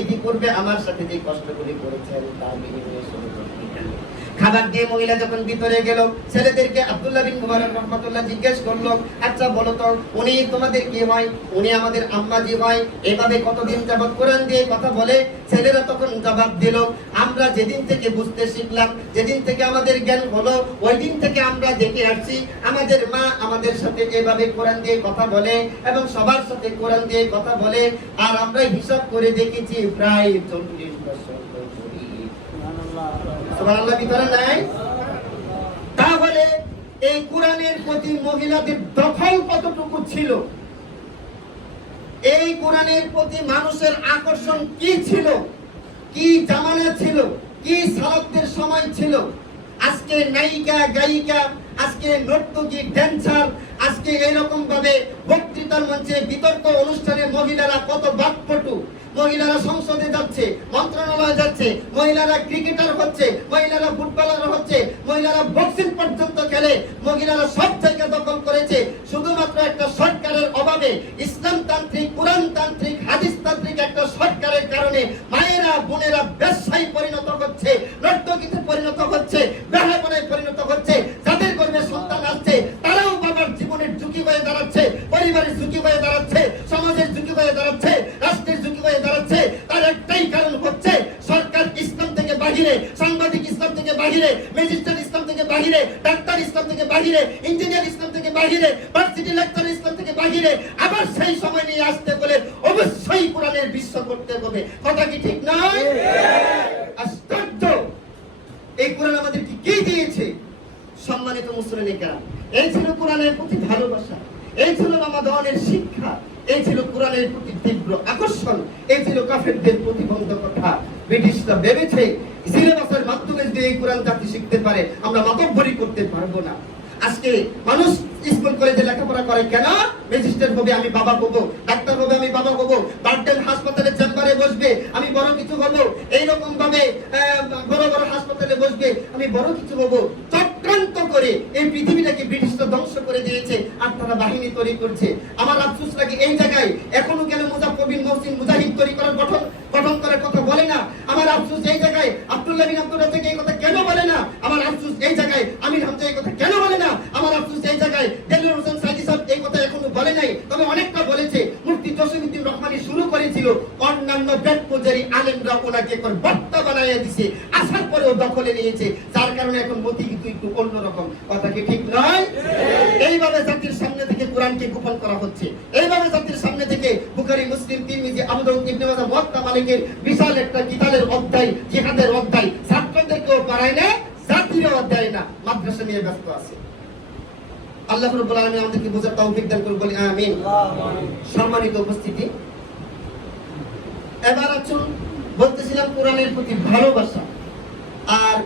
ইতিপূর্বে আমার সাথে যে কষ্টগুলি করেছেন তার বিনিময়ে খাবার দিয়ে মহিলা যখন ভিতরে গেল, ছেলেদেরকে আব্দুল্লাহ বিন মুবারক রাহমাতুল্লাহ জিজ্ঞেস করলো, আচ্ছা বলো তো উনি তোমাদের কি হয়? উনি আমাদের আম্মাজি হয়। এভাবে কতদিন যাবত কোরআন দিয়ে কথা বলে? ছেলেরা তখন জবাব দিল, আমরা যেদিন থেকে বুঝতে শিখলাম, যেদিন থেকে আমাদের জ্ঞান হলো, ওই দিন থেকে আমরা দেখে আসছি আমাদের মা আমাদের সাথে এভাবে কোরআন দিয়ে কথা বলে এবং সবার সাথে কোরআন দিয়ে কথা বলে। আর আমরা হিসাব করে দেখেছি প্রায় 40 বছর। সুবহানাল্লাহ, ভিতরে নাই? তাহলে এই কোরআনের প্রতি মহিলাদের দখল কতটুকু ছিল? এই কোরআনের প্রতি মানুষের আকর্ষণ কি ছিল? কি জামানা ছিল? কি সালাতের সময় ছিল? আজকে নায়িকা গায়িকা, আজকে নর্তকী ড্যান্সার, আজকে এরকম ভাবে বক্তৃতার মঞ্চে বিতর্ক অনুষ্ঠানে মহিলারা কত বাকপটু। মহিলারা সংসদে যাচ্ছে, মন্ত্রণালয়ে যাচ্ছে, মহিলারা ক্রিকেটার হচ্ছে, মহিলারা ফুটবলার হচ্ছে, মহিলারা বক্সিং পর্যন্ত খেলে, মহিলারা সব জায়গা দখল করেছে। শুধুমাত্র একটা সরকারের অভাবে, ইসলামতান্ত্রিক, কোরআনতান্ত্রিক, হাদিসতান্ত্রিক একটা সরকারের কারণে মায়েরা বোনেরা ব্যবসায়ী পরিণত হচ্ছে, নর্তকীতে পরিণত হচ্ছে, বেহাপনায় পরিণত হচ্ছে। যাদের গর্ভে সন্তান আসছে তারাও বাবার জীবনের ঝুঁকি হয়ে দাঁড়াচ্ছে, পরিবারের ঝুঁকি হয়ে দাঁড়াচ্ছে, সমাজের ঝুঁকি হয়ে দাঁড়াচ্ছে, রাষ্ট্রের ঝুঁকি হয়ে দাঁড়াচ্ছে। তার একটাই কারণ হচ্ছে সরকার ইসলাম থেকে বাহিরে, সাংবাদিক ইসলাম থেকে বাহিরে, ম্যাজিস্ট্রেট ইসলাম থেকে বাহিরে, ডাক্তার ইসলাম থেকে বাহিরে, ইঞ্জিনিয়ার ইসলাম থেকে বাহিরে, ভার্সিটি লেকচারার ইসলাম থেকে বাহিরে। আবার সেই সময় নিয়ে আসতে বলে অবশ্যই কোরআনের বিশ্ব করতে হবে। কথা কি ঠিক নয়? আশ্চর্য! এই কোরআন আমাদেরকে কি দিয়েছে? সম্মানিত মুসলিম, এই ছিল কোরআনের প্রতি ভালোবাসা, এই ছিল রমাদানের শিক্ষা, এই ছিল কোরআনের প্রতি তীব্র আকর্ষণ, এই ছিল কাফেরদের প্রতিবন্ধকতা। ব্রিটিশরা ভেবেছে সিলেবাসের মাধ্যমে যদি এই কোরআন জাতি শিখতে পারে আমরা মাতব্বরি করতে পারবো না। আজকে মানুষ স্কুল কলেজে লেখাপড়া করে কেন? ম্যাজিস্ট্রেট হবে আমি বাবা হবো, ডাক্তার হবে আমি বাবা হবো, বার্ডেন হাসপাতালে চেম্বারে বসবে আমি বড় কিছু হবো, এইরকম ভাবে বড় বড় হাসপাতালে বসবে আমি বড় কিছু হবো। চক্রান্ত করে এই পৃথিবীটাকে ব্রিটিশরা ধ্বংস করে দিয়েছে আর তারা বাহিনী তৈরি করছে। আমার আফসোস লাগে এই জায়গায় এখনো কেন মুজাফফর বিন মহসিন মুজাহিদ তৈরি করার গঠন করার কথা বলে না। আমার আফসোস এই জায়গায় আব্দুল্লাহ বিন আব্দুর রাজ্জাক এই কথা কেন বলে না। আমার আফসোস এই জায়গায় আমির হামজা এই কথা কেন বলে না। আমার আফসোস এই জায়গায় দেলোয়ার হোসেন সাইদি সাহেব এই কথা এখনো বলে নাই। তবে অনেকটা বলেছে। মুফতি জসিমউদ্দিন রহমানী শুরু করেছিল, অন্যান্য বেদপূজারী আলেমরা ওনাকে এখন বক্তা বানাইয়া দিছে, আসার পরেও দখলে নিয়েছে, যার কারণে এখন মতি কিন্তু একটু অন্যরকম। কথা কি ঠিক নয়? এইভাবে জাতির সামনে থেকে কোরআনকে গোপন করা হচ্ছে, এইভাবে জাতির সামনে থেকে বুখারী, মুসলিম, তিরমিজি, আবু দাউদ, ইবনে মাজাহ, মুওয়াত্তা মালিকের বিশাল একটা কিতাবের অধ্যায়, জিহাদের অধ্যায় ছাত্রদেরকেও পড়ায় না, জাতিরও অধ্যায় না, মাদ্রাসা নিয়ে ব্যস্ত আছে। আল্লাহ রাব্বুল আলামিন আমাদেরকে বোঝার তৌফিক দান করুন, বলি আমিন। সম্মানিত উপস্থিতি, এবার আসুন বলতেছিলাম কোরআনের প্রতি ভালোবাসা। আর